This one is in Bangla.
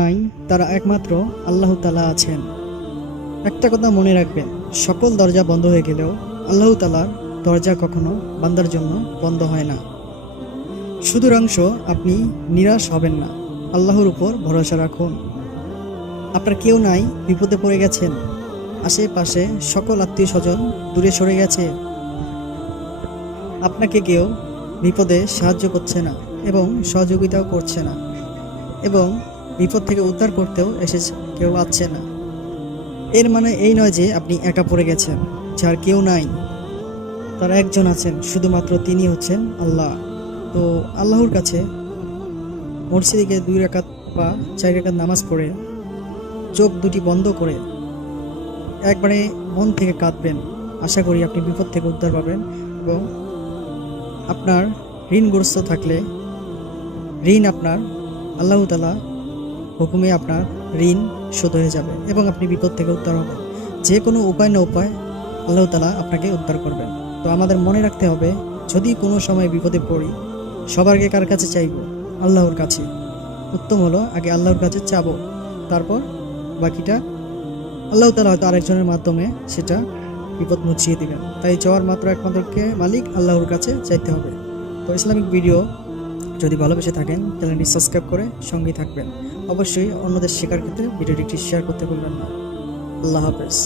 নাই, তারা একমাত্র আল্লাহ তালা আছেন। একটা কথা মনে রাখবেন, সকল দরজা বন্ধ হয়ে গেলেও আল্লাহ তালার দরজা কখনো বান্দার জন্য বন্ধ হয় না। সুদূরাংশ আপনি নিরাশ হবেন না। আল্লাহর উপর ভরসা রাখুন। আপনার কেউ নাই, বিপদে পড়ে গেছেন। আশেপাশে সকল আত্মীয় স্বজন দূরে সরে গেছে। আপনাকে কেউ বিপদে সাহায্য করছে না এবং সহযোগিতাও করছে না। এবং বিপদ থেকে উদ্ধার করতেও এসে কেউ আসছে না। এর মানে এই নয় যে আপনি একা পড়ে গেছেন, যার কেউ নাই। তার একজন আছেন, শুধুমাত্র তিনি হচ্ছেন আল্লাহ। তো আল্লাহর কাছে মসজিদে গিয়ে দুই রাকাত বা চার রাকাত নামাজ পড়ে, চোখ দুটি বন্ধ করে একবারে মন থেকে কাঁদবেন। আশা করি আপনি বিপদ থেকে উদ্ধার পাবেন এবং আপনার ঋণগ্রস্ত থাকলে ঋণ আপনার আল্লাহ তালা হুকুমে আপনার ঋণ শোধ হয়ে যাবে এবং আপনি বিপদ থেকে উদ্ধার হবেন। যে কোনো উপায় না উপায় আল্লাহ তালা আপনাকে উদ্ধার করবেন। তো আমাদের মনে রাখতে হবে, যদি কোনো সময় বিপদে পড়ি, সবার আগে কার কাছে চাইব? আল্লাহর কাছে। উত্তম হলো, আগে আল্লাহর কাছে চাবো, তারপর বাকিটা আল্লাহ তালা হয়তো আরেকজনের মাধ্যমে সেটা বিপদ মুছিয়ে দেবেন। তাই চাওয়ার মাত্র একমাত্রকে মালিক, আল্লাহর কাছে চাইতে হবে। তো ইসলামিক ভিডিও যদি ভালোবেসে থাকেন, চ্যানেলটি সাবস্ক্রাইব করে সঙ্গেই থাকবেন। অবশ্যই অন্যদের শেখার ক্ষেত্রে ভিডিওটি একটি শেয়ার করতে ভুলবেন না। আল্লাহ হাফেজ।